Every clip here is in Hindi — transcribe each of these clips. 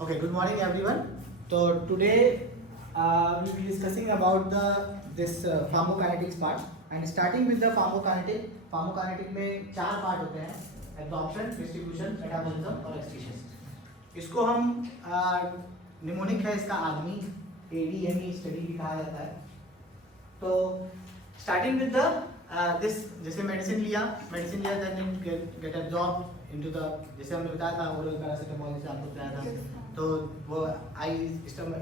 Okay, good morning everyone. So today we'll be discussing about this pharmacokinetics part and starting with the pharmacokinetic. Pharmacokinetic में चार पार्ट होते हैं: absorption, distribution, metabolism और excretion. इसको हम निमोनिक है इसका आदमी ADME स्टडी भी कहा जाता है. तो starting with the this जैसे मेडिसिन लिया then it get absorbed into the, जैसे हमने बताया था ओरल पैरासिटामोल जैसे आपको बताया था, तो वो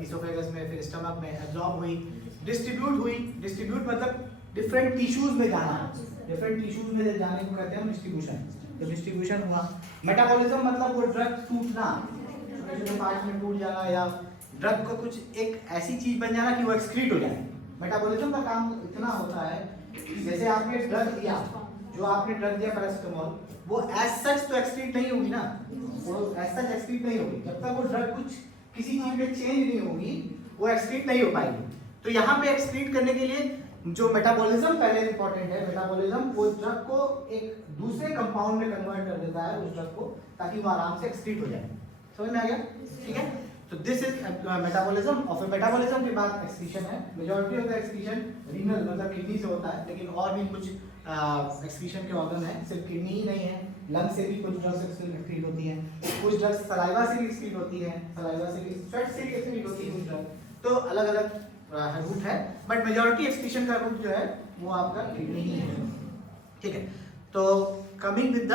इसोफेगस में फिर स्टमक में एब्जॉर्ब हुई, डिस्ट्रीब्यूट मतलब डिफरेंट टिश्यूज में जाना, डिफरेंट टिश्यूज में जाने को कहते हैं हम डिस्ट्रीब्यूशन. तो डिस्ट्रीब्यूशन हुआ. मेटाबॉलिज्म मतलब वो ड्रग टूटना, छोटे पार्ट में टूट जाना या ड्रग को कुछ एक ऐसी चीज बन जाना कि वो एक्सक्रीट हो जाए. मेटाबॉलिज्म का काम इतना होता है जैसे आपने ड्रग दिया, जो आपने ड्रग दिया पैरासिटामोल, वो एज सच तो एक्सक्रीट नहीं होगी ना, वो एज सच एक्सक्रीट नहीं होगी जब तक वो ड्रग कुछ किसी चीज में चेंज नहीं होगी, वो एक्सक्रीट नहीं हो पाएगी. तो यहाँ पे एक्सक्रीट करने के लिए जो मेटाबॉलिज्म पहले इंपॉर्टेंट है. मेटाबॉलिज्म वो ड्रग को एक दूसरे कंपाउंड में कन्वर्ट कर देता है उस ड्रग को, ताकि वो आराम से एक्सक्रीट हो जाए. समझ में आ गया? ठीक है. तो दिस इज मेटाबॉलिज्म. और फिर मेटाबॉलिज्म के बाद एक्सक्रीशन है. Majority of the excretion renal मतलब किडनी से होता है, लेकिन और भी कुछ एक्सक्रीशन के ऑर्गन है, सिर्फ किडनी ही नहीं है, लंग से भी कुछ ड्रग्स एक्सक्रीट होती हैं, कुछ ड्रग्स सलाइवा से भी एक्सक्रीट होती हैं, सलाइवा से भी, स्वेट से भी एक्सक्रीट होती है कुछ ड्रग. तो अलग अलग रूट है, बट मेजॉरिटी एक्सक्रीशन का रूट जो है वो आपका किडनी ही है. ठीक है. तो coming with the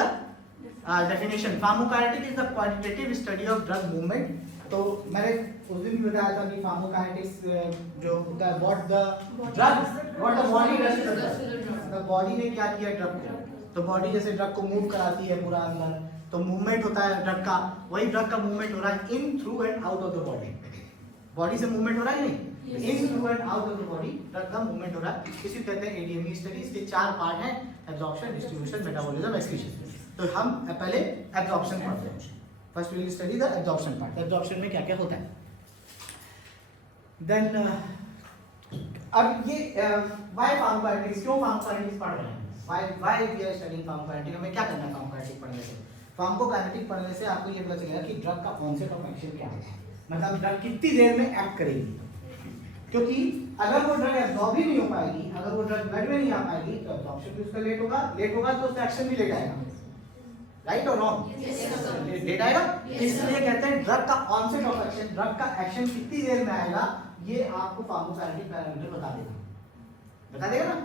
definition, pharmacokinetic is the quantitative study of drug movement. तो मैंने उस दिन भी बताया था कि फार्माकोकाइनेटिक्स जो होता है what the body does to the drug. Body ने क्या किया ड्रग को, तो बॉडी जैसे ड्रग को मूव कराती है पूरा अंदर, तो मूवमेंट होता है ड्रग का, वही ड्रग का मूवमेंट हो रहा है in, through and out of the body. Body से मूवमेंट हो रहा है नहीं, in, through and out of the body drug का मूवमेंट हो रहा है. इसी कहते हैं ADME स्टडी. इसके चार पार्ट हैं: एब्जॉर्प्शन, डिस्ट्रीब्यूशन, मेटाबॉलिज्म, एक्सक्रीशन. तो हम पहले एब्जॉर्प्शन पढ़ते हैं. First we will study the absorption part. Absorption में क्या क्या होता है. देन अब ये व्हाई फार्माकोकाइनेटिक्स, क्यों फार्माकोकाइनेटिक्स पढ़ रहे हैं, why we are studying pharmacokinetics. हमें क्या करना है फार्माकोकाइनेटिक्स पढ़ने से. फार्माकोकाइनेटिक्स पढ़ने से आपको ये पता चलेगा कि ड्रग का ऑनसेट ऑफ एक्शन क्या है, मतलब ड्रग कितनी देर में एक्ट करेगी. क्योंकि अगर वो ड्रग एब्जॉर्ब ही नहीं हो पाएगी, अगर वो ड्रग ब्लड में नहीं आ पाएगी, तो एब्जॉर्प्शन भी उसका लेट होगा तो उसका एक्शन भी लेट आएगा. राइट और रॉन्ग? लेट आएगा. इसलिए कहते हैं ड्रग का ऑनसेट ऑफ एक्शन, ड्रग का एक्शन कितनी देर में आएगा, ये आपको फार्माकोकाइनेटिक पैरामीटर बता देगा ना.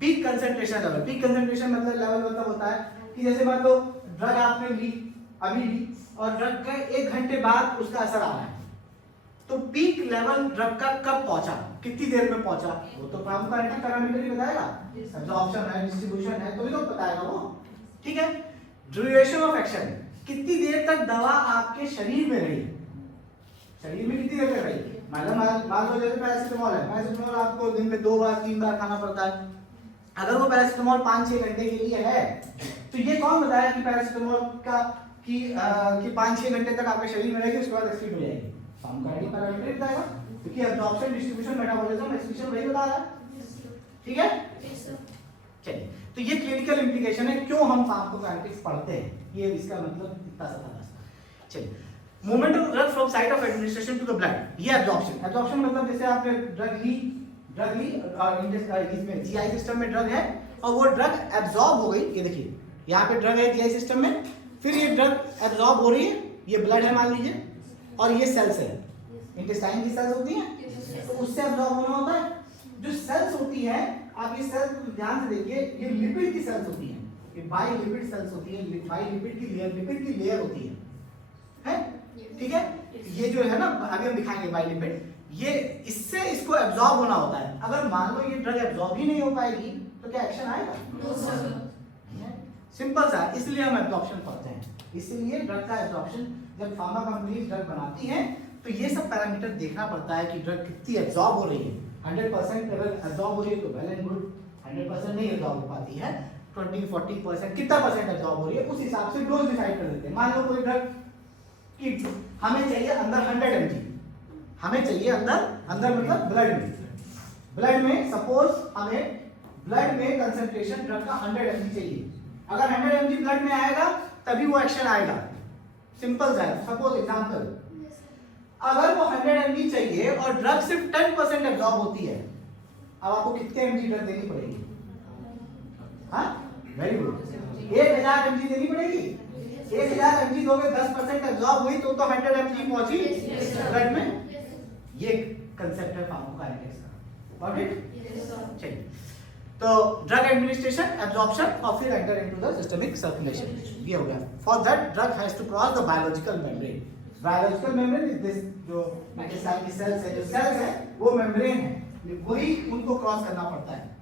Peak concentration level. Peak concentration मतलब लेवल मतलब होता है कि जैसे मान लो ड्रग आपने अभी ली और ड्रग का 1 घंटे बाद उसका असर आ रहा है, तो पीक लेवल ड्रग का कब पहुंचा, कितनी देर में पहुंचा, वो तो फार्माकोकाइनेटिक पैरामीटर ही बताएगा. एब्जॉर्प्शन है, डिस्ट्रीब्यूशन है, तो भी तो बताएगा वो. ठीक है. ड्यूरेशन ऑफ एक्शन, कितनी देर तक दवा आपके शरीर में रही, शरीर में कितनी देर तक रही. मतलब मान लो जैसे पैरासिटामोल है, पैरासिटामोल आपको दिन में 2 बार 3 बार खाना पड़ता है. अगर वो पैरासिटामोल 5-6 घंटे के लिए है, तो ये कौन बताया कि पैरासिटामोल का कि 5-6 घंटे तक आपके शरीर में रहेगी, उसके बाद एक्सक्रीट हो जाएगी. फार्माकोकाइनेटिक पैरामीटर बताएगा, क्योंकि एब्जॉर्प्शन, डिस्ट्रीब्यूशन, मेटाबॉलिज्म, एक्सक्रीशन वही बता रहा है. ठीक है. चलिए, तो ये क्लिनिकल इंप्लीकेशन है क्यों हम फार्माकोकाइनेटिक्स पढ़ते हैं, ये इसका मतलब इतना सा था. चलिए, movement of drug from site of administration to the blood, ये एब्जॉर्प्शन. एब्जॉर्प्शन मतलब जैसे आपने ड्रग ली और इसमें जीआई सिस्टम में ड्रग है और वो ड्रग एब्जॉर्ब हो गई. ये देखिए यहाँ पे ड्रग है जीआई सिस्टम में, फिर ये ड्रग एब्जॉर्ब हो रही है, ये ब्लड है मान लीजिए, और ये सेल्स है, इंटेस्टाइन की सेल्स होती हैं, तो उससे एब्जॉर्ब होना होता है. जो सेल्स होती है, आप ये सेल्स ध्यान से देखिए, ये लिपिड की सेल्स होती हैं, ये बाई लिपिड सेल्स होती है, बाई लिपिड की लेयर होती है. ठीक है. ये जो है ना, अभी हम दिखाएंगे बाई लिपिड, ये इससे इसको एब्जॉर्ब होना होता है. अगर मान लो ये ड्रग एब्जॉर्ब ही नहीं हो पाएगी, तो क्या एक्शन आएगा? सिंपल सा. इसलिए हम एब्जॉर्प्शन पढ़ते हैं. इसलिए ड्रग का एब्जॉर्प्शन, जब फार्मा कंपनी ड्रग बनाती है, तो ये सब पैरामीटर देखना पड़ता है कि ड्रग कितनी एब्जॉर्ब हो रही है. 100% अगर एब्जॉर्ब हो रही है तो वेल एंड गुड. 100% नहीं एब्जॉर्ब हो पाती है, 20-40% कितना परसेंट एब्जॉर्ब हो रही है, उस हिसाब से डोज डिसाइड कर देते हैं. मान लो कोई ड्रग की हमें चाहिए अंदर 100 mg, हमें चाहिए अंदर मतलब ब्लड में सपोज हमें ब्लड में कंसंट्रेशन ड्रग का 100 mg चाहिए. अगर 100 mg ब्लड में आएगा तभी वो एक्शन आएगा. सिंपल सा है. सपोज एग्जांपल अगर वो 100 mg चाहिए और ड्रग सिर्फ 10% एब्जॉर्ब होती है, अब आपको कितने mg ड्रग देनी पड़ेगी? हाँ, वेरी गुड, 1000 mg देनी पड़ेगी। 1000 mg दोगे, 10% एब्जॉर्ब हुई तो 100 mg पहुंची ब्लड में। ये कंसेप्ट है फार्माकोकाइनेटिक्स का। Got it? चलिए, तो ड्रग एडमिनिस्ट्रेशन, एब्जॉर्प्शन और फिर enter into the systemic circulation, ये हो गया। For that drug has to cross the biological membrane. Biological membrane is this, जो मेटासेल की सेल्स है, जो सेल्स है वो मेम्ब्रेन है, वही उनको क्रॉस करना पड़ता है।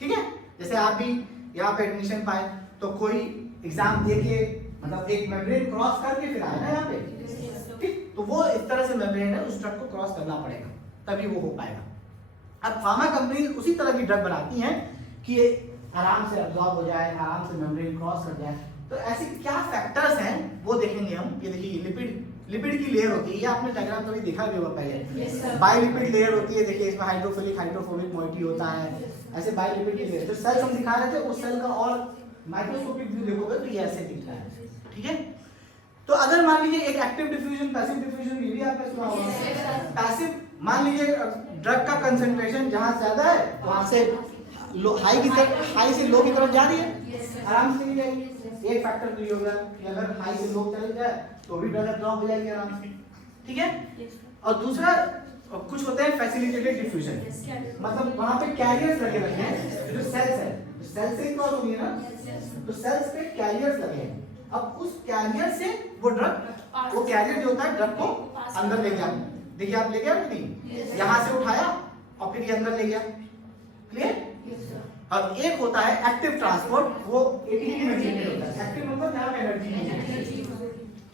ठीक है, जैसे आप भी यहाँ पे एडमिशन पाए तो कोई एग्जाम दे के मतलब एक मेम्ब्रेन क्रॉस करके फिर आया ना यहाँ पे, ठीक, तो वो इस तरह से मेम्ब्रेन है, उस ड्रग को क्रॉस करना पड़ेगा तभी वो हो पाएगा। अब फार्मा कंपनी उसी तरह की ड्रग बनाती हैं कि ये आराम से अब्जॉर्ब हो जाए, आराम से मेम्ब्रेन क्रॉस कर जाए। तो ऐसे क्या फैक्टर्स हैं वो देखेंगे हम। ये देखिए लिपिड की लेयर होती है, ये आपने डायग्राम कभी देखा भी होगा पहले। बायोलिपिड लेयर होती है, देखिए इसमें हाइड्रोफिलिक हाइड्रोफोबिक मोइटी होता है, ऐसे बायोलिपिड की लेयर। जो सेल हम दिखा रहे थे उस सेल का और माइक्रोस्कोपिक व्यू देखोगे तो ये ऐसे दिख रहा है। ठीक है, तो अगर मान लीजिए एक एक्टिव डिफ्यूजन, पैसिव डिफ्यूजन, ये भी आपने सुना होगा। पैसिव, मान लीजिए ड्रग का कंसंट्रेशन जहां ज्यादा है वहां से हाई की तरफ, हाई से लो की तरफ जा रही है, आराम से जाएगी। एक फैक्टर तो ये होगा कि अगर हाई से लो चले जाए तो भी ड्रग ड्रॉप हो जाएगी आराम से। ठीक है, और दूसरा कुछ होते हैं फैसिलिटेटेड डिफ्यूजन, मतलब वहां पे कैरियर्स लगे रहते हैं, जो सेल्स है, सेल्स से क्रॉस होगी ना, तो सेल्स पे कैरियर्स लगे हैं। अब उस कैरियर से वो ड्रग, वो कैरियर जो होता है ड्रग को अंदर ले गया। देखिए आप ले गया नहीं, यहाँ से उठाया और फिर ये अंदर ले गया। क्लियर? और एक होता है एक्टिव ट्रांसपोर्ट, वो एटीपी में जनरेट होता है। एक्टिव मतलब यहाँ पे एनर्जी,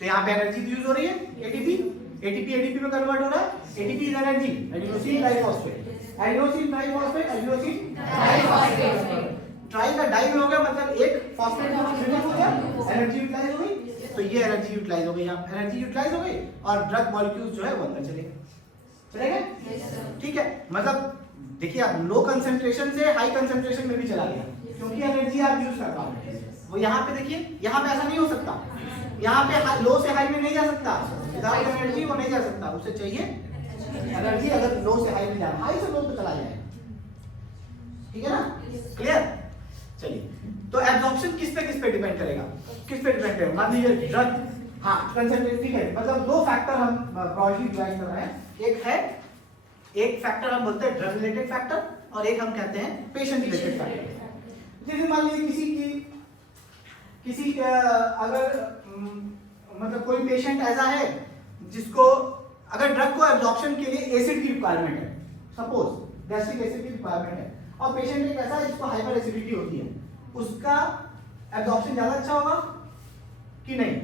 तो यहाँ पे एनर्जी यूज हो रही है, एटीपी एडीपी में कन्वर्ट हो रहा है। ATP is energy, adenosine triphosphate, adenosine triphosphate, adenosine triphosphate, try का डाई में हो गया, मतलब एक फॉस्फेट रिलीज हो गया, एनर्जी यूटिलाइज हो गई। तो ये एनर्जी यूटिलाइज हो गई, यहाँ एनर्जी यूटिलाइज हो गई और ड्रग मॉलिक्यूल्स जो है वो अंदर चलेगा। ठीक है, मतलब देखिए आप लो कंसंट्रेशन से हाई कंसंट्रेशन में भी चला गया, क्योंकि एनर्जी आप यूज कर पा रहे हैं। वो यहाँ पे देखिए, यहाँ पे ऐसा नहीं हो सकता, यहाँ पे लो से हाई में नहीं जा सकता, विदाउट एनर्जी वो नहीं जा सकता, उसे चाहिए एनर्जी। अगर लो से हाई में जाए, हाई से लो पे चला जाए। ठीक है ना, क्लियर? चलिए, तो एब्जॉर्प्शन किस पे डिपेंड करेगा, किस पे डिपेंड करेगा? मान लीजिए ड्रग, हाँ कंसंट्रेशन, ठीक है, मतलब दो फैक्टर हम ब्रॉडली डिवाइड कर रहे हैं। एक फैक्टर हम बोलते हैं ड्रग रिलेटेड फैक्टर और एक हम कहते हैं पेशेंट रिलेटेड फैक्टर। जैसे मान लीजिए किसी अगर मतलब कोई पेशेंट ऐसा है जिसको अगर ड्रग को एब्जॉर्प्शन के लिए एसिड की रिक्वायरमेंट है, सपोज गैस्ट्रिक एसिड की रिक्वायरमेंट है, और पेशेंट एक ऐसा है जिसको हाइपर एसिडिटी होती है, उसका एब्जॉर्प्शन ज्यादा अच्छा होगा कि नहीं?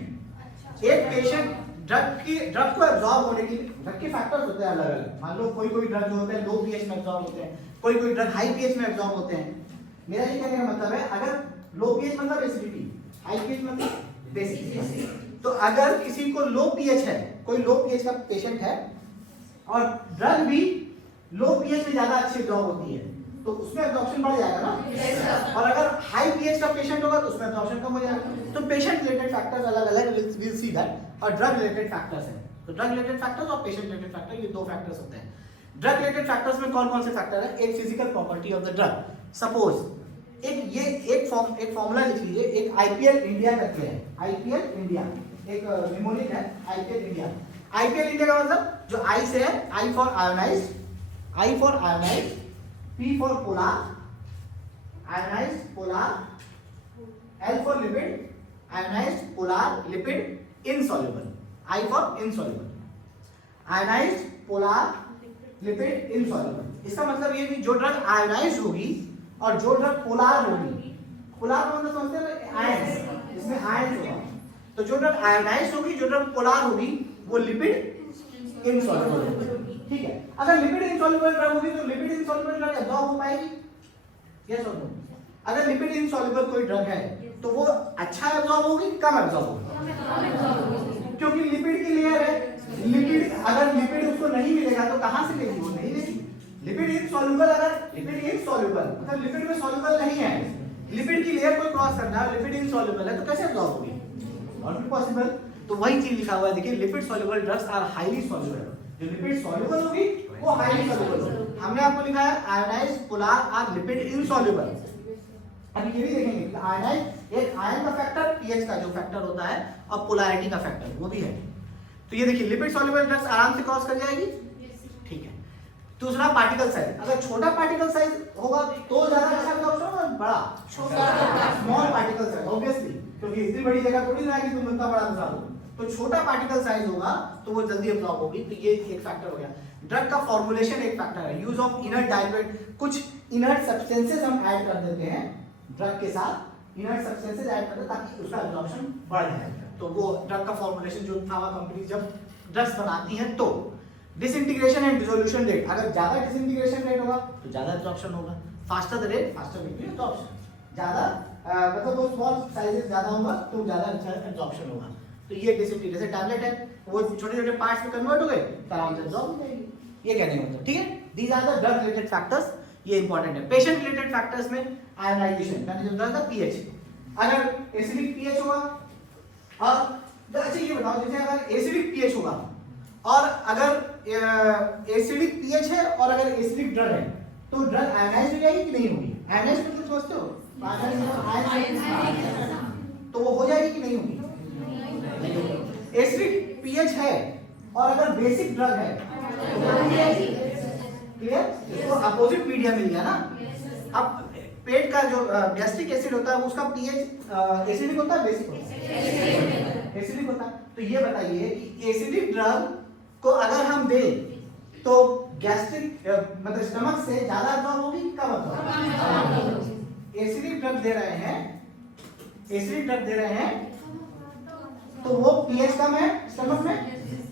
एक पेशेंट ड्रग को एब्जॉर्ब होने के लिए ड्रग के फैक्टर्स होते हैं अलग अलग। मान लो कोई ड्रग जो होते हैं लो पीएच में एब्जॉर्ब होते हैं, कोई ड्रग हाई पीएच में एब्जॉर्ब होते हैं। मेरा ये कहने का मतलब है, अगर लो पीएच मतलब एसिडिटी, हाई पीएच मतलब बेसिक। तो अगर किसी को लो पीएच है, कोई लो पीएच का पेशेंट है और ड्रग भी लो पीएच में ज्यादा अच्छी एब्जॉर्ब होती है, तो उसमें एब्जॉर्प्शन बढ़ जाएगा ना। और अगर हाई पीएच का पेशेंट होगा तो उसमें एब्जॉर्प्शन कम हो जाएगा। तो पेशेंट रिलेटेड फैक्टर्स अलग अलग, विल सी दैट। और ड्रग रिलेटेड फैक्टर्स हैं, तो ड्रग रिलेटेड फैक्टर्स और पेशेंट रिलेटेड फैक्टर, ये दो फैक्टर्स होते हैं। ड्रग रिलेटेड फैक्टर्स में कौन कौन से फैक्टर है? एक physical property of the drug, suppose एक फॉर्मूला लिख लीजिए, एक आईपीएल इंडिया करके है, आईपीएल इंडिया एक निमोनिक है, आईपीएल इंडिया। आईपीएल इंडिया का मतलब जो आई से है, I for ionized, I for ionized, P for polar, ionized polar, L for lipid, ionized polar lipid insoluble, I for insoluble, ionized polar lipid insoluble। इसका मतलब ये कि जो ड्रग आयोनाइज्ड होगी और जो ड्रग पोलार होगी, पोलार मतलब समझते हैं आयन, इसमें आयन होगा, तो जो ड्रग आयोनाइज्ड होगी, जो ड्रग पोलार होगी, वो लिपिड इनसॉल्युबल होगी। ठीक है, अगर लिपिड इनसॉल्युबल ड्रग होगी तो लिपिड इनसॉल्युबल ड्रग एब्जॉर्ब हो पाएगी, यस और नो? अगर लिपिड इनसॉल्युबल कोई ड्रग है तो वो अच्छा एब्जॉर्ब होगी, कम एब्जॉर्ब होगी, क्योंकि लिपिड की लेयर है। लिपिड, अगर लिपिड उसको नहीं मिलेगा तो कहां से लेगी? वो नहीं लेगी। लिपिड इनसॉल्युबल, अगर लिपिड इनसॉल्युबल मतलब लिपिड में सॉल्युबल नहीं है, लिपिड की लेयर को क्रॉस करना है, लिपिड इनसॉल्युबल है, तो कैसे एब्जॉर्ब होगी? Not possible. तो वही चीज लिखा हुआ है, देखिए lipid soluble drugs are highly soluble, जो लिपिड सॉल्युबल होगी वो हाईली सॉल्युबल होगी। हमने आपको लिखा है ionised polar are lipid insoluble. अब ये भी देखेंगे कि आयनाइज एक आयन का फैक्टर, पीएच का जो फैक्टर होता है, और पोलैरिटी का फैक्टर वो भी है। तो ये देखिए लिपिड सॉल्युबल ड्रग्स आराम से क्रॉस कर जाएगी, ठीक है। दूसरा पार्टिकल साइज, अगर छोटा पार्टिकल साइज होगा तो ज्यादा अच्छा एब्जॉर्प्शन होगा, बड़ा स्मॉल पार्टिकल साइज ऑब्वियसली, क्योंकि इतनी बड़ी जगह थोड़ी ना है कि तुम इतना बड़ा दूसरा हो, तो छोटा पार्टिकल साइज होगा तो वो जल्दी एब्जॉर्ब होगी। तो ये एक फैक्टर हो गया। ड्रग का फॉर्मुलेशन एक फैक्टर है, यूज ऑफ इनर्ट डाइल्यूट, कुछ इनर्ट सब्सटेंसेस हम ऐड कर देते हैं ड्रग के साथ, इनर्ट सब्सटेंसेस ऐड करते हैं ताकि उसका एब्जॉर्प्शन बढ़ जाए। तो वो ड्रग का फॉर्मुलेशन जो फार्मा कंपनी जब ड्रग्स बनाती हैं तो डिसइंटीग्रेशन एंड डिसोल्यूशन रेट, अगर ज्यादा डिसइंटीग्रेशन रेट होगा तो ज्यादा एब्जॉर्प्शन होगा, faster the rate faster will be absorption, ज्यादा मतलब वो स्मॉल साइजेस ज्यादा होगा तो ज्यादा अच्छा एब्जॉर्प्शन होगा। तो ये डिसइंटीग्रेशन टैबलेट है, वो छोटे छोटे पार्ट्स में कन्वर्ट हो गए तो आराम से एब्जॉर्ब हो जाएगी, ये कहने का मतलब, ठीक है। These are the drug related factors, ये इंपॉर्टेंट है। पेशेंट रिलेटेड फैक्टर्स में आयोनाइजेशन यानी जो ड्रग का पीएच, अगर एसिडिक पीएच होगा, और अच्छा ये बताओ जैसे अगर एसिडिक पीएच होगा और अगर एसिडिक पीएच है और अगर एसिडिक ड्रग है तो ड्रग आयनाइज हो जाएगी कि नहीं होगी? आयनाइज मतलब समझते हो, तो वो हो जाएगी कि नहीं होगी? एसिडिक पीएच है और अगर बेसिक ड्रग है, क्लियर, इसको अपोजिट मीडियम मिल गया ना। अब पेट का जो गैस्ट्रिक एसिड होता है उसका पीएच एसिडिक होता है बेसिक होता है? एसिडिक होता है। तो ये बताइए कि एसिडिक ड्रग को अगर हम दें तो गैस्ट्रिक मतलब स्टमक से ज्यादा एब्जॉर्ब होगी कि कम एब्जॉर्ब? एसिडिक ड्रग दे रहे हैं, एसिडिक ड्रग दे रहे हैं तो वो पीएच कम है स्टमक में,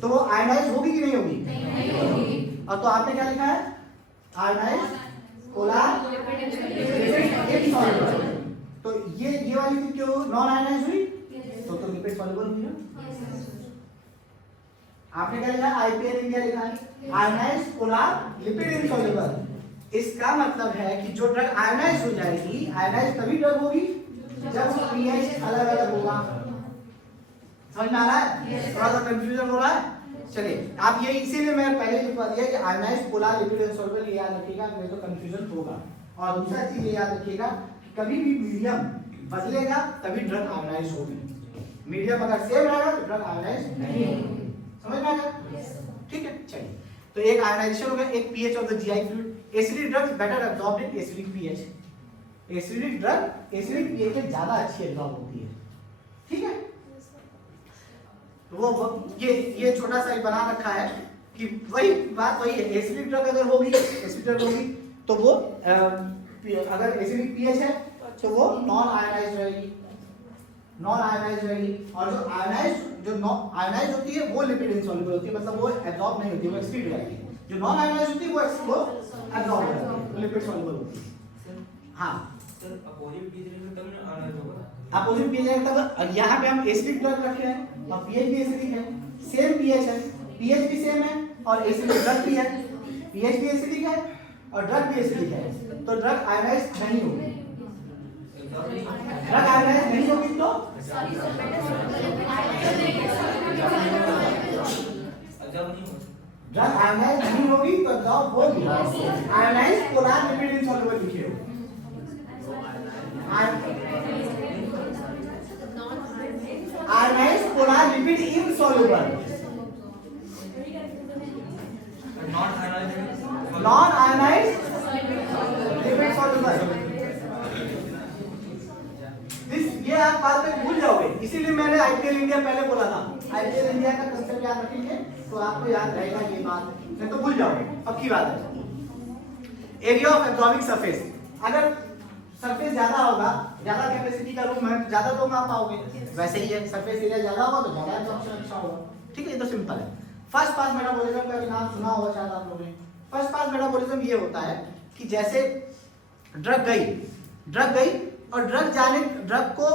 तो वो आयनाइज होगी कि नहीं होगी? नहीं होगी। और तो आपने क्या लिखा है? Ionise polar lipid soluble. तो ये वाली थी क्यों नॉन आयनाइज हुई? तो लिपिड सॉल्युबल हुई ना। आपने क्या लिखा? आईपीएल इंडिया लिखा है आयनाइज पोलर लिपिड इनसॉल्युबल। इसका मतलब है कि जो ड्रग आयनाइज हो जाएगी, आयनाइज तभी ड्रग होगी जब पीएच अलग अलग होगा। समझ में आ रहा है? थोड़ा सा कंफ्यूजन हो रहा है? चलिए आप ये इसीलिए मैं पहले लिखवा दिया कि आयनाइज पोलर लिपिड इनसॉल्युबल, याद रखिएगा नहीं तो कंफ्यूजन होगा। और दूसरा चीज ये याद रखिएगा कभी भी मीडियम बदलेगा तभी ड्रग आयनाइज होगी, मीडियम अगर सेम रहेगा तो ड्रग आयनाइज नहीं होगी। समझ में आ गया? ठीक है, चलिए। तो एक आयनाइजेशन हो गया, एक pH of the GI fluid. Acidic drugs better absorbed in acidic pH, acidic drug acidic pH में ज्यादा अच्छी एब्जॉर्ब होती है, ठीक है। वो ये छोटा सा बना रखा है कि वही बात वही है, एसिडिक ड्रग अगर होगी, एसिडिक ड्रग होगी तो वो अगर एसिडिक पीएच है तो वो नॉन आयनाइज रहेगी, नॉन आयनाइज रहेगी। और जो आयनाइज होती है वो लिपिड इनसॉल्युबल होती है, मतलब वो एब्जॉर्ब नहीं होती, वो एक्सक्रीट हो जाती है। जो नॉन आयनाइज होती है वो एब्जॉर्ब हो जाती है, लिपिड सॉल्युबल होती है। हाँ सर, अपोजिट पीएच रहेगा तब ना आयनाइज होगा। अपोजिट पीएच तब यहाँ पे हम एसिडिक ड्रग रखे हैं और पीएच भी एसिडिक है, सेम पीएच है, पीएच भी सेम है और एसिडिक ड्रग भी है, पीएच भी एसिडिक है और ड्रग भी एसिडिक है, तो ड्रग आयनाइज नहीं होगी। ड्रग आयनाइज नहीं होगी तो ड्रग आयनाइज नहीं होगी तो एब्जॉर्ब होगी। आयनाइज पोलर लिपिड इनसॉल्युबल लिखिए, ionise polar lipid insoluble, non ionise lipid soluble. ये आप बाद में भूल जाओगे, इसीलिए मैंने आईपीएल इंडिया पहले बोला था। आईपीएल इंडिया का कंसेप्ट याद रखेंगे तो आपको याद रहेगा ये बात, नहीं तो भूल जाओगे, पक्की बात है। एरिया ऑफ एब्जॉर्बिंग सरफेस, अगर सरफेस ज्यादा होगा, ज्यादा कैपेसिटी का रूम है, ज्यादा लोग आ पाओगे, वैसे ही है सरफेस एरिया ज्यादा होगा तो ज्यादा एब्जॉर्प्शन अच्छा होगा, ठीक है। ये तो सिंपल है। फर्स्ट पास मेटाबॉलिज्म का भी नाम सुना होगा शायद आप लोगों ने। फर्स्ट पास मेटाबॉलिज्म ये होता है कि जैसे ड्रग गई और ड्रग को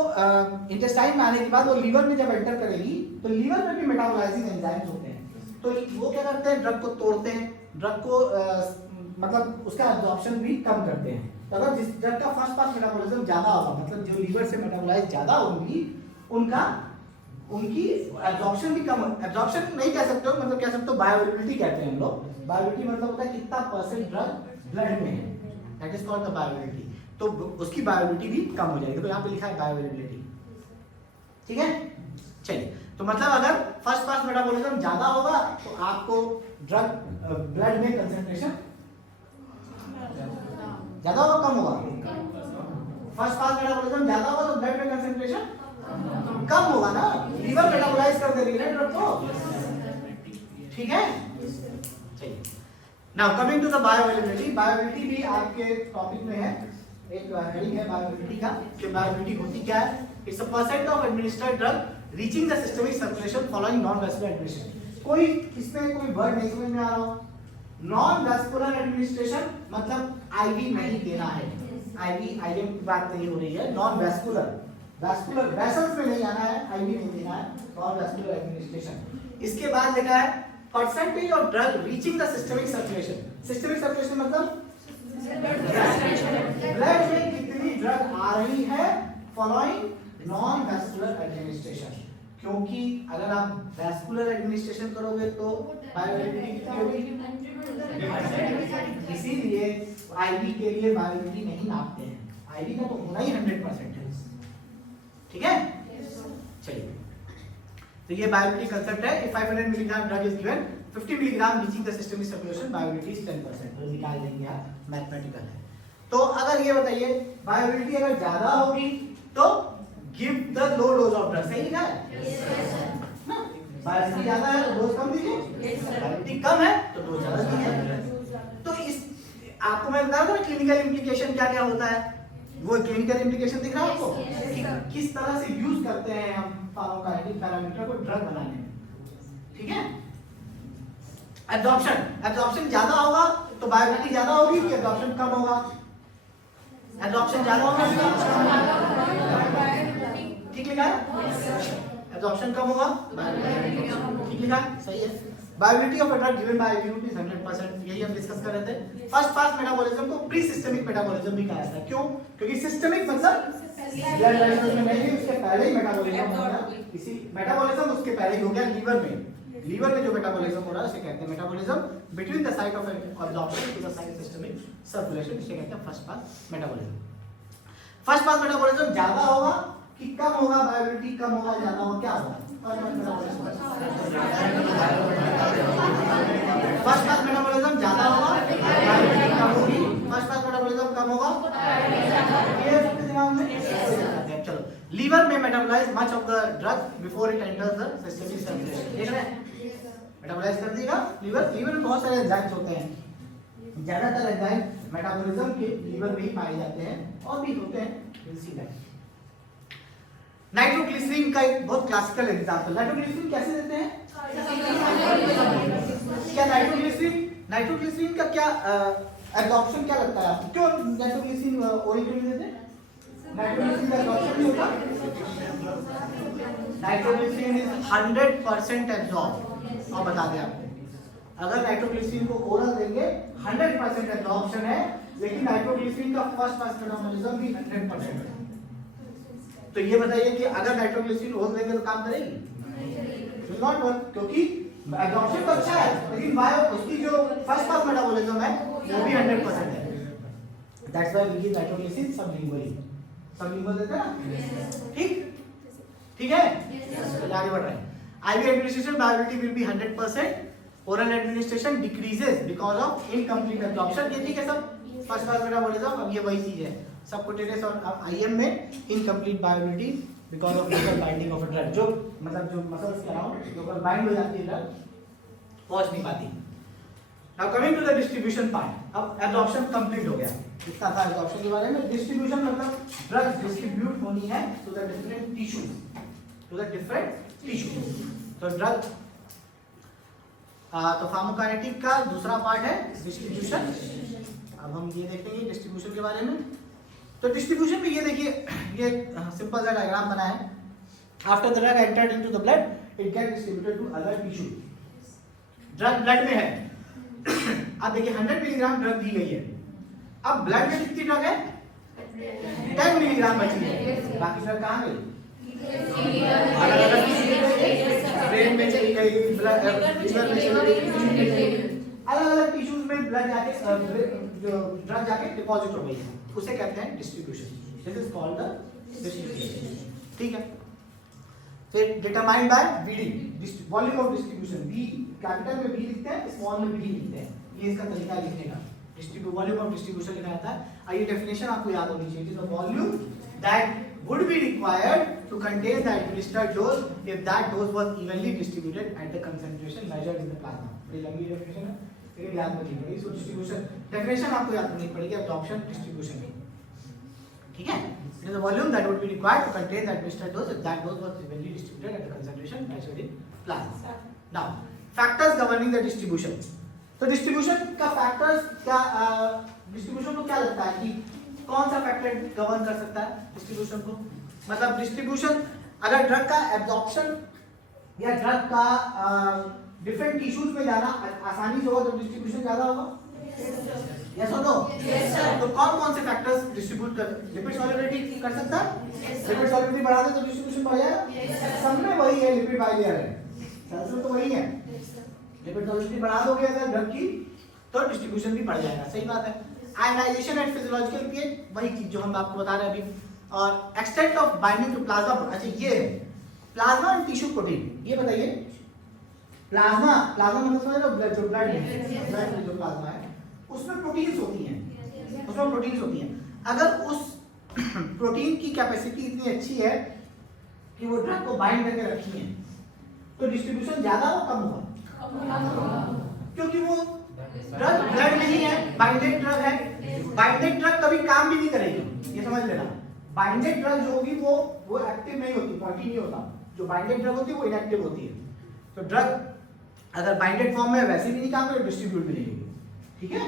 इंटेस्टाइन में आने के बाद वो लीवर में जब एंटर करेगी तो लीवर में भी मेटाबोलाइजिंग एंजाइम्स होते हैं, तो वो क्या करते हैं, ड्रग को तोड़ते हैं, ड्रग को मतलब उसका एब्जॉर्प्शन भी कम करते हैं। तो अगर जिस ड्रग का फर्स्ट पास मेटाबॉलिज्म ज्यादा होगा, मतलब जो लीवर से मेटाबोलाइज ज्यादा होंगी, उनका उनकी एब्जॉर्प्शन भी कम, एब्जॉर्प्शन नहीं कह सकते हो, मतलब कह सकते हो बायोअवेलेबिलिटी कहते हैं हम लोग। बायोअवेलेबिलिटी मतलब होता है कितना परसेंट ड्रग ब्लड में है, that is called the bioavailability. तो उसकी बायोअवेलेबिलिटी भी कम हो जाएगी, तो यहाँ पे लिखा है बायोअवेलेबिलिटी। ठीक है, चलिए, तो मतलब अगर फर्स्ट पास मेटाबॉलिज्म ज्यादा होगा तो आपको ड्रग ब्लड में कंसंट्रेशन ज्यादा होगा कम होगा? फर्स्ट पास मेटाबॉलिज्म ज्यादा होगा तो ब्लड में कंसंट्रेशन कम होगा ना, लीवर मेटाबोलाइज कर देगी ना ड्रग को। ठीक है, चलिए, now coming to the bioavailability. Bioavailability भी आपके टॉपिक में है, एक हेडिंग है बायोअवेलेबिलिटी का कि बायोअवेलेबिलिटी होती क्या है। It's a percent of administered drug reaching the systemic circulation following non vascular administration. कोई इसमें कोई वर्ड नहीं समझ में आ रहा हो? नॉन वैस्कुलर एडमिनिस्ट्रेशन मतलब आईवी नहीं देना है, आईवी आईएम की बात नहीं हो रही है, नॉन वैस्कुलर, वैस्कुलर वेसल्स में नहीं आना है, आईवी नहीं देना है, नॉन वैस्कुलर एडमिनिस्ट्रेशन। इसके बाद लिखा है percentage of drug reaching the systemic circulation. Systemic circulation मतलब ब्लड में कितनी ड्रग आ रही है फॉलोइंग नॉन वैस्कुलर एडमिनिस्ट्रेशन। क्योंकि अगर आप वैस्कुलर एडमिनिस्ट्रेशन करोगे तो बायोअवेलेबिलिटी कितनी होगी, इसीलिए आईवी के लिए बायोअवेलेबिलिटी नहीं नापते हैं, आईवी का तो होना ही 100% है। ठीक है, चलिए, तो ये बायोअवेलेबिलिटी कांसेप्ट है। If 500 milligram drug is given 50 milligram reaching the systemic circulation, bioavailability is 10%, तो निकाल देंगे आप, मैथमेटिकल है। तो अगर ये बताइए बायोअवेलेबिलिटी अगर ज्यादा होगी तो give the low dose of drug, सही लिखा है ना? बायोअवेलेबिलिटी ज्यादा है तो डोज कम दीजिए, बायोअवेलेबिलिटी कम है तो डोज ज्यादा दीजिए। तो इस आपको मैं बता दूं क्लिनिकल इंप्लीकेशन क्या क्या होता है, वो क्लिनिकल इंप्लीकेशन दिख रहा है आपको कि किस तरह से यूज करते हैं हम फार्माकोकाइनेटिक पैरामीटर को ड्रग बनाने में। ठीक है, एब्जॉर्प्शन, एब्जॉर्प्शन ज्यादा होगा तो बायोअवेलेबिलिटी ज्यादा होगी कि एब्जॉर्प्शन कम होगा? एब्जॉर्प्शन ज्यादा होगा, ठीक लिखा है, एब्जॉर्प्शन कम होगा, ठीक लिखा है, सही है। Bioavailability of a drug given by ivy is 100%, यही हम डिस्कस कर रहे थे। फर्स्ट पास मेटाबॉलिज्म को प्री सिस्टमिक मेटाबॉलिज्म भी कहा जाता है। क्यों? क्योंकि सिस्टमिक मतलब ब्लड वेसल्स में नहीं, उसके पहले ही मेटाबॉलिज्म हो गया, इसी मेटाबॉलिज्म उसके पहले ही हो गया लीवर में। लीवर में जो मेटाबॉलिज्म हो रहा है उसे कहते हैं metabolism between the site of absorption to the site systemic circulation, इसे कहते हैं first pass metabolism. First pass metabolism ज्यादा होगा कि कम होगा? बायोअवेलेबिलिटी कम होगा, ज्यादा होगा, क्या होगा? फर्स्ट पास मेटाबॉलिज्म ज्यादा होगा, बायोअवेलेबिलिटी कम होगी, फर्स्ट पास मेटाबॉलिज्म कम होगा, ये सबके दिमाग में। चलो, लीवर में metabolise much of the drug before it enters the systemic circulation, देख रहे हैं, मेटाबोलाइज कर देगा लीवर। लीवर में बहुत सारे एंजाइम्स होते हैं, ज्यादातर एंजाइम मेटाबॉलिज्म के लीवर में ही पाए जाते हैं, और भी होते हैं, विल सी दैट। नाइट्रोग्लिसरीन का एक बहुत क्लासिकल एग्जांपल, नाइट्रोग्लिसरीन कैसे देते हैं? क्या नाइट्रोग्लिसरीन का क्या एब्जॉर्प्शन क्या लगता है आपको? क्यों नाइट्रोग्लिसरीन ओरिजिनली देते हैं? नाइट्रोग्लिसरीन का एब्जॉर्प्शन नहीं होता, नाइट्रोग्लिसरीन इज 100% एब्जॉर्ब। और बता दें आपको, अगर नाइट्रोग्लिसरीन को ओरल देंगे 100% एब्जॉर्प्शन है, लेकिन नाइट्रोग्लिसरीन का फर्स्ट पास मेटाबॉलिज्म भी 100% है। तो ये बताइए कि अगर नाइट्रोग्लिसरीन ओरल देंगे तो काम करेगी? विल नॉट वर्क, क्योंकि एब्जॉर्प्शन तो अच्छा है, लेकिन बायो उसकी जो फर्स्ट पास मेटाबॉलिज्म है वो भी 100% है। That's why we give nitroglycerine sublingually, sublingual देते हैं ना, ठीक है, तो आगे बढ़ रहे हैं। IV administration bioavailability will be 100%, oral administration decreases because of incomplete absorption। ये ठीक है सब, फर्स्ट पास मेटाबॉलिज्म, अब ये वही चीज है, सबक्यूटेनियस और IM में incomplete bioavailability because of local binding of a drug, जो मतलब जो मसल्स के अराउंड लोकल बाइंड हो जाती है ड्रग, पहुंच नहीं पाती। Now coming to the distribution part, अब एब्जॉर्प्शन कंप्लीट हो गया, इतना था एब्जॉर्प्शन के बारे में। डिस्ट्रीब्यूशन मतलब ड्रग डिस्ट्रीब्यूट होनी है to the different tissues, to the different tissue. तो ड्रग तो फार्माकोकाइनेटिक का दूसरा पार्ट है डिस्ट्रीब्यूशन। अब हम ये देखेंगे डिस्ट्रीब्यूशन के बारे में। तो डिस्ट्रीब्यूशन में ये देखिए, ये सिंपल सा डायग्राम बना है। After the drug entered into the blood, it get distributed to other tissue. Drug blood में है, अब देखिए 100 मिलीग्राम ड्रग दी गई है, अब ब्लड में कितनी ड्रग है? 10 मिलीग्राम बची है, बाकी ड्रग कहाँ गई? अलग अलग ब्रेन में चली गई, लिवर में चली गई, अलग अलग टिश्यूज में ब्लड जाके जो ड्रग जाके डिपॉजिट हो गई है, उसे कहते हैं distribution. This is called the distribution. ठीक है, फिर determined by VD, volume of distribution. V capital में वी लिखते हैं, स्मॉल में वी लिखते हैं, ये इसका तरीका है लिखने का। वॉल्यूम ऑफ डिस्ट्रीब्यूशन लिखा जाता है। आइए डेफिनेशन आपको याद होनी चाहिए। It is the volume that would be required to contain the administered dose if that dose was evenly distributed at the concentration measured in the plasma। बड़ी लंबी डेफिनेशन है, लेकिन याद रखनी पड़ेगी। सो डिस्ट्रीब्यूशन डेफिनेशन आपको याद करनी पड़ेगी एब्जॉर्प्शन डिस्ट्रीब्यूशन की। ठीक है, it is the volume that would be required to contain the administered dose if that dose was evenly distributed at the concentration measured in plasma। now factors governing the distribution। तो डिस्ट्रीब्यूशन का फैक्टर्स क्या, डिस्ट्रीब्यूशन को क्या लगता है कि कौन सा फैक्टर गवर्न कर सकता है डिस्ट्रीब्यूशन को? मतलब डिस्ट्रीब्यूशन, अगर ड्रग का एब्जॉर्प्शन या ड्रग का डिफरेंट टिश्यूज में जाना आसानी से होगा तो डिस्ट्रीब्यूशन ज्यादा होगा। यस और नो? तो कौन कौन से फैक्टर्स डिस्ट्रीब्यूट कर, लिपिड सॉल्युबिलिटी कर सकता है? लिपिड सॉल्युबिलिटी बढ़ा दे तो डिस्ट्रीब्यूशन बढ़ जाएगा। सब में वही है, लिपिड बाइलेयर है, सेल्स में तो वही है। लिपिड सॉल्युबिलिटी बढ़ा दोगे अगर ड्रग की तो डिस्ट्रीब्यूशन भी बढ़ जाएगा। सही बात है। आयनाइजेशन एट फिजियोलॉजिकल पीएच, वही चीज जो हम आपको बता रहे हैं अभी। और extent of binding to plasma, अच्छा ये है प्लाज्मा एंड टिश्यू प्रोटीन। ये बताइए प्लाज्मा, प्लाज्मा मतलब समझ रहे हो, ब्लड, जो ब्लड में जो प्लाज्मा है उसमें प्रोटीन्स होती हैं, उसमें प्रोटीन्स होती हैं। अगर उस प्रोटीन की कैपेसिटी इतनी अच्छी है कि वो ड्रग को बाइंड करके रखी है तो डिस्ट्रीब्यूशन ज्यादा हो कम होगा? क्योंकि वो ड्रग ब्लड नहीं है, बाइंडेड ड्रग है। बाइंडेड ड्रग कभी काम भी नहीं करेगी, ये समझ लेना। बाइंडेड ड्रग जो होगी वो एक्टिव नहीं होती, पार्टी नहीं होता। जो बाइंडेड ड्रग होती है वो इनएक्टिव होती है। तो ड्रग अगर बाइंडेड फॉर्म में वैसे भी नहीं काम करेगी, डिस्ट्रीब्यूट भी नहीं होगी। ठीक है,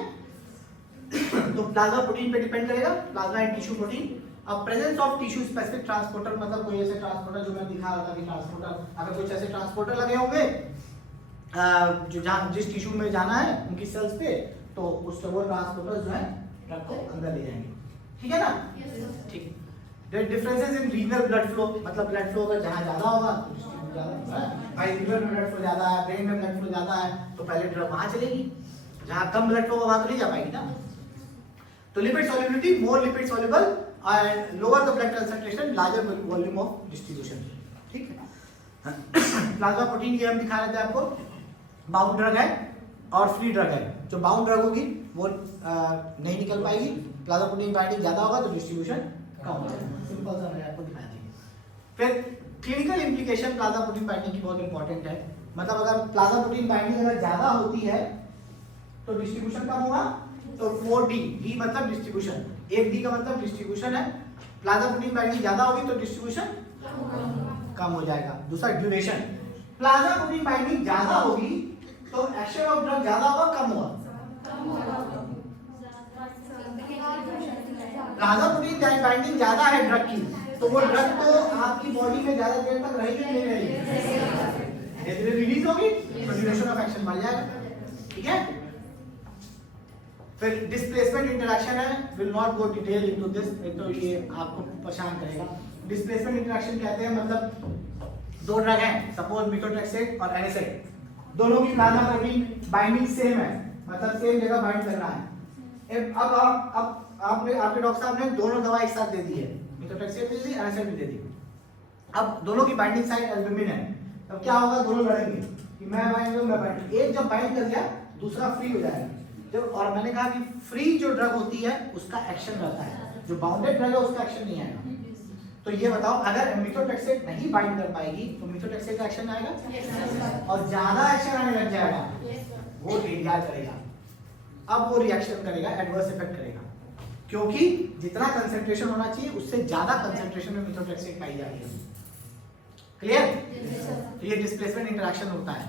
तो प्लाज्मा प्रोटीन पे डिपेंड करेगा, प्लाज्मा एंड टिश्यू प्रोटीन। अब presence of tissue specific transporter, मतलब कोई ऐसे ट्रांसपोर्टर जो मैं दिखा रहा था कि ट्रांसपोर्टर, अगर कुछ ऐसे ट्रांसपोर्टर लगे होंगे जो जिस टिश्यू में जाना है उनकी सेल्स पे, तो उससे वो ट्रांसपोर्टर जो है ड्रग को अंदर ले जाएंगे। ठीक है ना? ठीक। There differences in renal blood flow, मतलब ब्लड फ्लो अगर जहां ज्यादा होगा तो डिस्ट्रीब्यूट ज्यादा होगा। भाई लिवर में ब्लड फ्लो ज्यादा है, ब्रेन में ब्लड फ्लो ज्यादा है, तो पहले ड्रग वहां चलेगी। जहां कम ब्लड फ्लो होगा वहां तो नहीं जा पाएगी ना। तो lipid solubility, more lipid soluble and lower the blood concentration, larger volume of distribution. ठीक है, प्लाज्मा प्रोटीन ये हम दिखा रहे थे आपको, बाउंड ड्रग है और फ्री ड्रग है। जो बाउंड ड्रग होगी वो नहीं निकल पाएगी, प्लाज्मा प्रोटीन बाइंडिंग ज्यादा होगा तो डिस्ट्रीब्यूशन कम होगा। सिंपल सा मैंने आपको दिखाया। फिर clinical implication plasma protein binding की बहुत इंपॉर्टेंट है। मतलब अगर प्लाज्मा प्रोटीन बाइंडिंग अगर ज्यादा होती है तो डिस्ट्रीब्यूशन कम होगा। तो 4D, D मतलब डिस्ट्रीब्यूशन, 1D का मतलब डिस्ट्रीब्यूशन है। प्लाज्मा प्रोटीन बाइंडिंग ज्यादा होगी तो डिस्ट्रीब्यूशन कम हो जाएगा। दूसरा ड्यूरेशन, प्लाज्मा प्रोटीन बाइंडिंग ज्यादा होगी तो एक्शन ऑफ ड्रग ज्यादा होगा कम होगा? प्लाज्मा प्रोटीन बाइंडिंग ज्यादा है ड्रग की तो वो ड्रग तो आपकी बॉडी में ज्यादा देर तक रहेगी नहीं रहेगी, धीरे रिलीज होगी तो ड्यूरेशन ऑफ एक्शन बढ़ जाएगा। ठीक है, फिर डिस्प्लेसमेंट इंटरेक्शन है, will not go detail into this, तो ये आपको परेशान करेगा। डिस्प्लेसमेंट इंटरेक्शन कहते हैं मतलब दो ड्रग हैं, सपोज मेथोट्रेक्सेट और एनासेट, दोनों की प्लाज्मा प्रोटीन बाइंडिंग सेम है, मतलब सेम जगह बाइंड करना है। अब आपके डॉक्टर साहब ने दोनों दवा एक साथ दे दी है, मेथोट्रेक्सेट भी दे दी, एनासेट भी दे दी। अब दोनों की बाइंडिंग साइट एल्ब्यूमिन है, अब क्या होगा, दोनों लड़ेंगे कि मैं बाइंड करूं, मैं बाइंड। एक जब बाइंड कर गया दूसरा फ्री हो जाएगा। जब, और मैंने कहा कि फ्री जो ड्रग होती है उसका एक्शन रहता है, जो बाउंडेड ड्रग है उसका एक्शन नहीं आएगा। तो ये बताओ अगर मेथोट्रेक्सेट नहीं बाइंड कर पाएगी तो मेथोट्रेक्सेट का एक्शन आएगा और ज्यादा एक्शन आने लग जाएगा, वो डेंजर करेगा। अब वो रिएक्शन करेगा, एडवर्स इफेक्ट करेगा, क्योंकि जितना कंसंट्रेशन होना चाहिए उससे ज्यादा कंसंट्रेशन में मेथोट्रेक्सेट पाई जा रही है। क्लियर? तो ये डिस्प्लेसमेंट इंटरेक्शन होता है।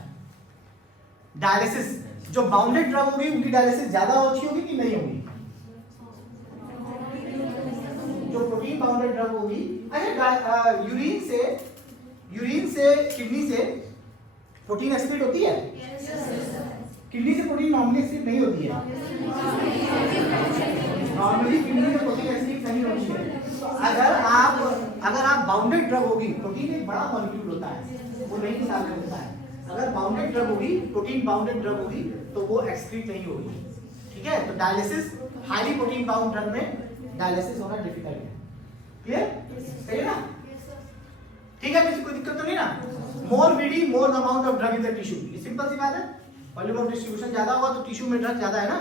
डायलिसिस, जो बाउंडेड ड्रग होगी उनकी डायलिसिस ज्यादा अच्छी होगी कि नहीं होगी? जो प्रोटीन बाउंडेड ड्रग होगी, अच्छा यूरिन से किडनी से प्रोटीन एक्सक्रीट होती है? किडनी से प्रोटीन नॉर्मली एक्सक्रीट नहीं होती है, नॉर्मली किडनी से प्रोटीन एक्सक्रीट नहीं होती है। अगर आप अगर आप बाउंडेड ड्रग होगी, प्रोटीन एक बड़ा मॉलिक्यूल होता है, वो नहीं निकालने होता है, अगर बाउंडेड ड्रग होगी, प्रोटीन बाउंडेड ड्रग होगी, तो वो एक्सक्रीट नहीं होगी। ठीक है, तो dialysis highly protein bound drug में डायलिसिस होना डिफिकल्ट है। क्लियर? सही है ना? ठीक है, किसी कोई दिक्कत तो नहीं ना? More VD more the amount of drug in the tissue, ये सिंपल सी बात है। वॉल्यूम ऑफ डिस्ट्रीब्यूशन ज्यादा होगा तो टिश्यू में ड्रग ज्यादा है ना,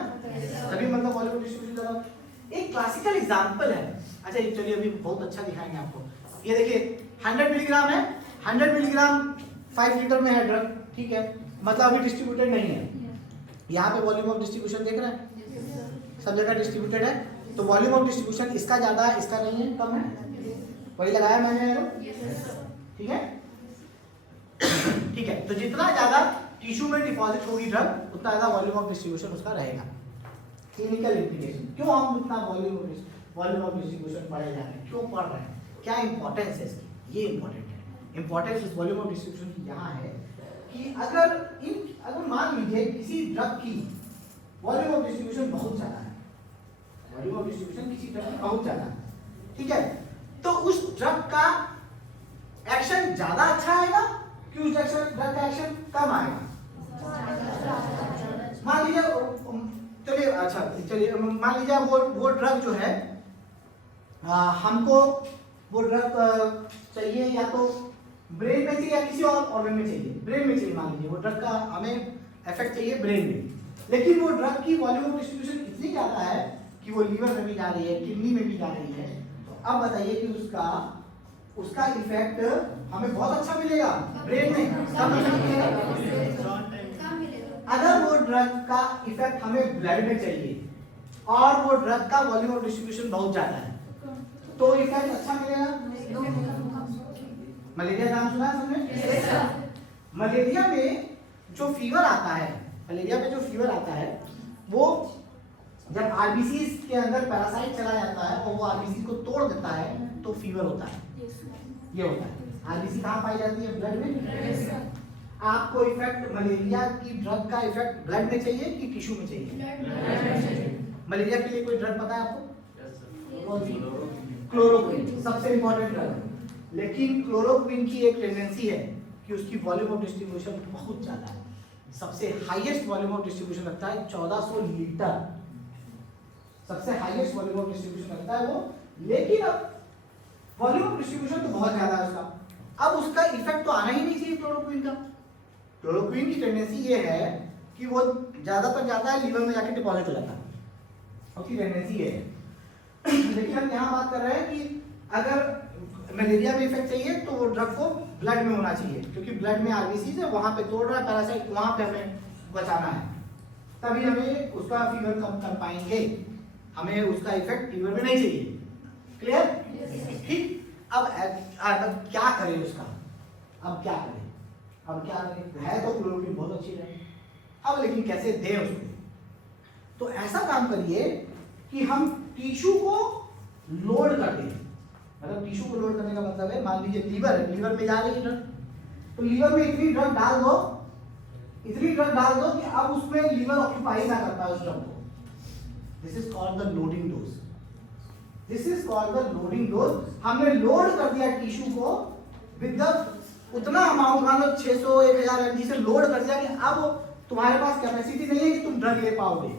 तभी मतलब वॉल्यूम ऑफ डिस्ट्रीब्यूशन ज्यादा। एक क्लासिकल एग्जांपल है, अच्छा ये चलिए अभी बहुत अच्छा दिखाएंगे आपको। ये देखिए 100 मिलीग्राम है, 100 मिलीग्राम 5 लीटर में है ड्रग, ठीक है, मतलब अभी डिस्ट्रीब्यूटेड नहीं है। यहाँ पे वॉल्यूम ऑफ डिस्ट्रीब्यूशन देख रहे हैं, सब जगह डिस्ट्रीब्यूटेड है, तो वॉल्यूम ऑफ डिस्ट्रीब्यूशन इसका ज्यादा है, इसका नहीं है, कम है, वही लगाया मैंने। ठीक है, ठीक है, तो जितना ज्यादा टिश्यू में डिपॉजिट होगी ड्रग, उतना ज्यादा वॉल्यूम ऑफ डिस्ट्रीब्यूशन उसका रहेगा। क्लिनिकल इंप्लीकेशन, क्यों हम उतना वॉल्यूम ऑफ डिस्ट्रीब्यूशन पढ़े जा रहे हैं, क्यों पढ़ रहे हैं, क्या इंपॉर्टेंस है इसकी, ये इंपॉर्टेंट है। इंपॉर्टेंस इस वॉल्यूम ऑफ डिस्ट्रीब्यूशन की यहाँ है कि अगर मान लीजिए किसी ड्रग की वॉल्यूम ऑफ डिस्ट्रीब्यूशन बहुत ज्यादा है, वॉल्यूम ऑफ डिस्ट्रीब्यूशन किसी ड्रग की बहुत ज्यादा है, ठीक है, तो उस ड्रग का एक्शन ज्यादा अच्छा आएगा कि उस ड्रग का एक्शन कम आएगा। मान लीजिए, चलिए अच्छा चलिए मान लीजिए वो ड्रग जो है हमको वो ड्रग चाहिए या तो ब्रेन में चाहिए या किसी और ऑर्गन में चाहिए, ब्रेन में चाहिए, मान लीजिए वो ड्रग का हमें इफेक्ट चाहिए ब्रेन में, लेकिन वो ड्रग की वॉल्यूम ऑफ डिस्ट्रीब्यूशन इतनी ज्यादा है कि वो लीवर में भी जा रही है, किडनी में भी जा रही है, तो अब बताइए कि उसका इफेक्ट हमें बहुत अच्छा मिलेगा ब्रेन में, कम अच्छा मिलेगा। अगर वो ड्रग का इफेक्ट हमें ब्लड में चाहिए और वो ड्रग का वॉल्यूम ऑफ डिस्ट्रीब्यूशन बहुत ज्यादा है, तो इफेक्ट अच्छा मिलेगा। मलेरिया नाम सुना है सबने? मलेरिया में जो फीवर आता है, वो जब आरबीसी के अंदर पैरासाइट चला जाता है और वो आरबीसी को तोड़ देता है तो फीवर होता है, ये होता है। आरबीसी कहाँ पाई जाती है? ब्लड में। आपको इफेक्ट मलेरिया की ड्रग का इफेक्ट ब्लड में चाहिए कि टिश्यू में चाहिए? मलेरिया के लिए कोई ड्रग पता है आपको? क्लोरोक्विन, सबसे इंपॉर्टेंट ड्रग है, लेकिन क्लोरोक्विन की एक टेंडेंसी है कि उसकी वॉल्यूम ऑफ डिस्ट्रीब्यूशन बहुत ज्यादा है, सबसे हाईएस्ट वॉल्यूम ऑफ डिस्ट्रीब्यूशन रखता है 1400 लीटर, सबसे हाईएस्ट वॉल्यूम ऑफ डिस्ट्रीब्यूशन रखता है वो, लेकिन अब वॉल्यूम ऑफ डिस्ट्रीब्यूशन तो बहुत ज्यादा है उसका, अब उसका इफेक्ट तो आना ही नहीं चाहिए क्लोरोक्विन का। क्लोरोक्विन की टेंडेंसी ये है कि वो ज्यादातर जाता है लीवर में जाके डिपॉजिट हो जाता है, उसकी टेंडेंसी ये है। लेकिन हम यहाँ बात कर रहे हैं कि अगर मलेरिया में इफेक्ट चाहिए तो वो ड्रग को ब्लड में होना चाहिए, क्योंकि ब्लड में आरबीसी है, वहां पे तोड़ रहा है पैरासाइट, वहां पे हमें बचाना है, तभी हमें उसका फीवर कम कर पाएंगे, हमें उसका इफेक्ट फीवर में नहीं चाहिए। क्लियर? ठीक। अब क्या करें उसका, अब क्या करें है तो क्लोरोक्विन बहुत अच्छी है, अब लेकिन कैसे दें उसको? तो ऐसा काम करिए कि हम टिश्यू को लोड कर दें, मतलब टिश्यू को लोड करने का मतलब है, मान लीजिए लीवर में जा रही है ड्रग, तो लीवर में इतनी ड्रग डाल दो कि अब उसमें लीवर ऑक्यूपाई ना कर पाए उस ड्रग को। This is called the loading dose. हमने लोड कर दिया टिश्यू को विद द उतना अमाउंट, मान लो 600 1000 mg से लोड कर दिया कि अब तुम्हारे पास कैपेसिटी नहीं है कि तुम ड्रग ले पाओगे।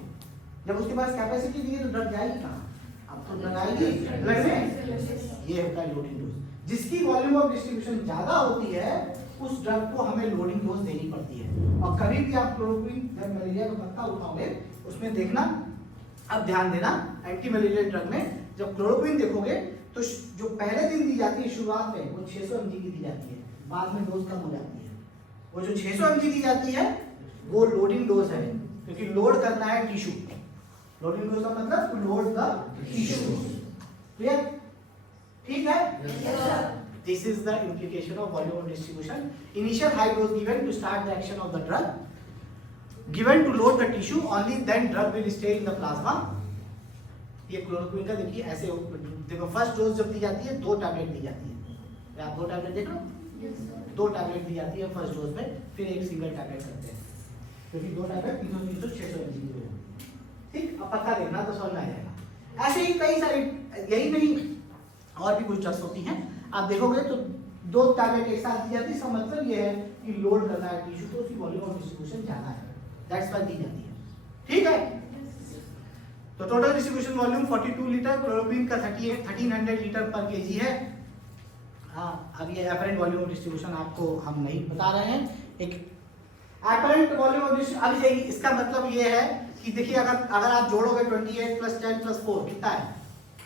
जब उसके पास कैपेसिटी नहीं है तो ड्रग जाएगी कहाँ? अब तो ड्रग आएगी ब्लड में। ये होता है लोडिंग डोज। जिसकी वॉल्यूम ऑफ डिस्ट्रीब्यूशन ज्यादा होती है उस ड्रग को हमें लोडिंग डोज देनी पड़ती है। और कभी भी आप क्लोरोक्विन जब मलेरिया का पत्ता उठाओगे उसमें देखना, अब ध्यान देना, एंटी मलेरियल ड्रग में जब क्लोरोक्विन देखोगे तो जो पहले दिन दी जाती है शुरुआत में वो 600 mg की दी जाती है, बाद में डोज कम हो जाती है। वो जो 600 mg दी जाती है वो लोडिंग डोज है, क्योंकि लोड करना है टिश्यू। लोडिंग डोज का मतलब to load the tissue. Clear? ठीक है? This is the implication of volume of distribution. Initial high dose given to start the action of the drug, given to load the tissue, only then drug will stay in the plasma. ये क्लोरोक्विन का देखिए ऐसे देखो, फर्स्ट डोज जब दी जाती है 2 टैबलेट दी जाती है, आप 2 टैबलेट देख लो, 2 टैबलेट दी जाती है फर्स्ट डोज में, फिर एक सिंगल टैबलेट करते हैं, क्योंकि 2 टैबलेट 300 600 mg की होगी। ठीक, अब पक्का देखना तो समझ में आ जाएगा। ऐसे ही कई सारे, यही नहीं और भी कुछ ड्रग्स होती हैं। आप देखोगे तो दो टैबलेट एक साथ दी जाती है, इसका मतलब ये है कि लोड करना है टिश्यू तो उसकी वॉल्यूम ऑफ डिस्ट्रीब्यूशन ज्यादा है, दैट्स व्हाई दी जाती है। ठीक है, तो total distribution volume 42 litre, chloroquine का 1300 लीटर पर केजी है। हाँ, अब ये एपरेंट वॉल्यूम ऑफ डिस्ट्रीब्यूशन आपको हम नहीं बता रहे हैं। एक एपरेंट वॉल्यूम ऑफ डिस्ट्रीब्यूशन, अब ये इसका मतलब ये है कि देखिए अगर आप जोड़ोगे 28 + 10 + 4 कितना है,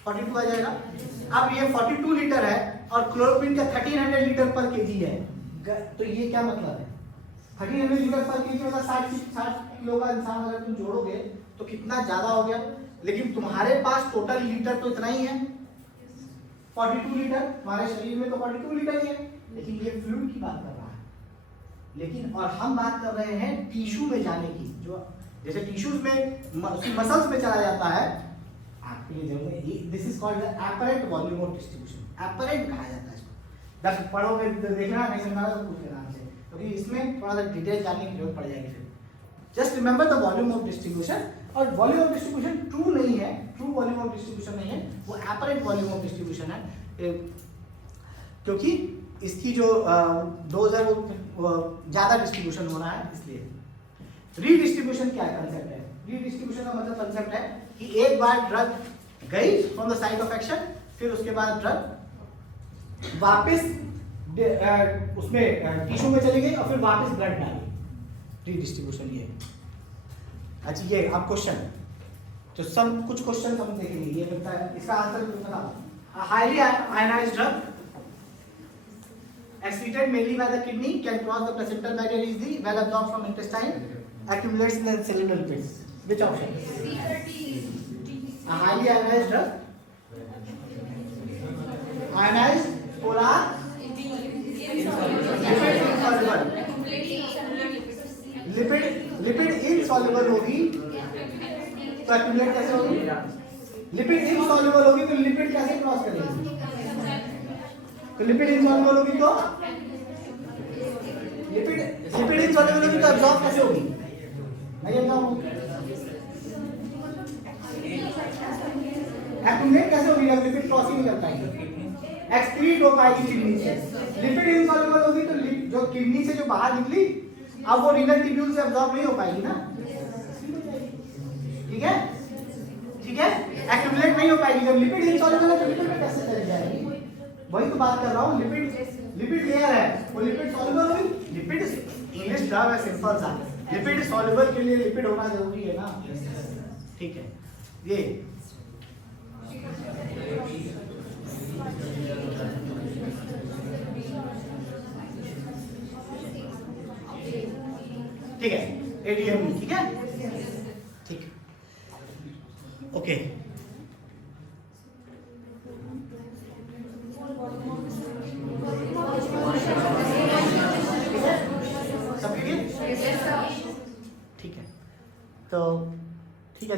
42 आ जाएगा। अब ये 42 लीटर है और क्लोरोक्वीन का 1300 लीटर पर केजी है, तो ये क्या मतलब है, 1300 लीटर पर केजी मतलब 60 किलो का इंसान अगर तुम जोड़ोगे तो कितना ज्यादा हो गया। लेकिन तुम्हारे पास टोटल लीटर तो इतना ही है, 42 लीटर, तुम्हारे शरीर में तो 42 लीटर ही है, लेकिन ये फ्लूइड की बात कर रहा है। लेकिन और हम बात कर रहे हैं टिश्यू में जाने की, जो जैसे टिश्यूज में मसल्स में चला जाता है, आपके लिए जरूर this is called the apparent volume of distribution, apparent कहा जाता है इसको। जब पढ़ोगे तो देखना, नहीं समझा तो पूछ लेना हमसे, क्योंकि इसमें थोड़ा सा डिटेल जानने की जरूरत पड़ जाएगी। फिर just remember the volume of distribution, और वॉल्यूम ऑफ डिस्ट्रीब्यूशन ट्रू नहीं है, ट्रू वॉल्यूम ऑफ डिस्ट्रीब्यूशन नहीं है, वो एपरेंट वॉल्यूम ऑफ डिस्ट्रीब्यूशन है, क्योंकि इसकी जो डोज है वो ज्यादा डिस्ट्रीब्यूशन हो रहा है इसलिए। रीडिस्ट्रीब्यूशन क्या कंसेप्ट है, रीडिस्ट्रीब्यूशन का मतलब कंसेप्ट है कि एक बार ड्रग गई from the site of action, फिर उसके बाद ड्रग वापस उसमें टिश्यू में चली गई और फिर वापस ब्लड डाली, रीडिस्ट्रीब्यूशन ये। अच्छा, ये अब क्वेश्चन, तो सब कुछ क्वेश्चन हम देखेंगे, ये लगता है इसका आंसर बताओ। Highly ionised drug excreted mainly by the kidney can cross the placental barrier easily, well absorbed from intestine, accumulates in the cellular lipids. Which option? A highly ionized drug, ionized, polar, lipid insoluble होगी तो एक्यूमुलेट कैसे होगी, लिपिड इनसॉल्युबल होगी तो लिपिड कैसे क्रॉस करेगी, तो लिपिड इनसॉल्युबल होगी तो लिपिड इनसॉल्युबल होगी तो एब्जॉर्ब कैसे होगी, नहीं एब्जॉर्ब होगी, एक्यूमुलेट कैसे होगी, अब लिपिड क्रॉसिंग नहीं कर पाएगी, एक्सक्रीट हो पाएगी किडनी से। लिपिड इनसॉल्युबल होगी तो जो किडनी से जो बाहर निकली अब वो रीनल ट्यूब्यूल से एब्जॉर्ब नहीं हो पाएगी ना, ठीक है, ठीक है, एक्यूमुलेट नहीं हो पाएगी। जब लिपिड इनसॉल्युबल है तो लिपिड में कैसे चली जाएगी, वही तो बात कर रहा हूँ। लिपिड लेयर है वो लिपिड सॉल्युबल हुई, लिपिड इंग्लिश टर्म है सिंपल सा, लिपिड सॉल्युबल के लिए लिपिड होना जरूरी है ना, ठीक है। ये ठीक है, एडीएम, ठीक है, ठीक, ओके। सब ठीक है, ठीक है, तो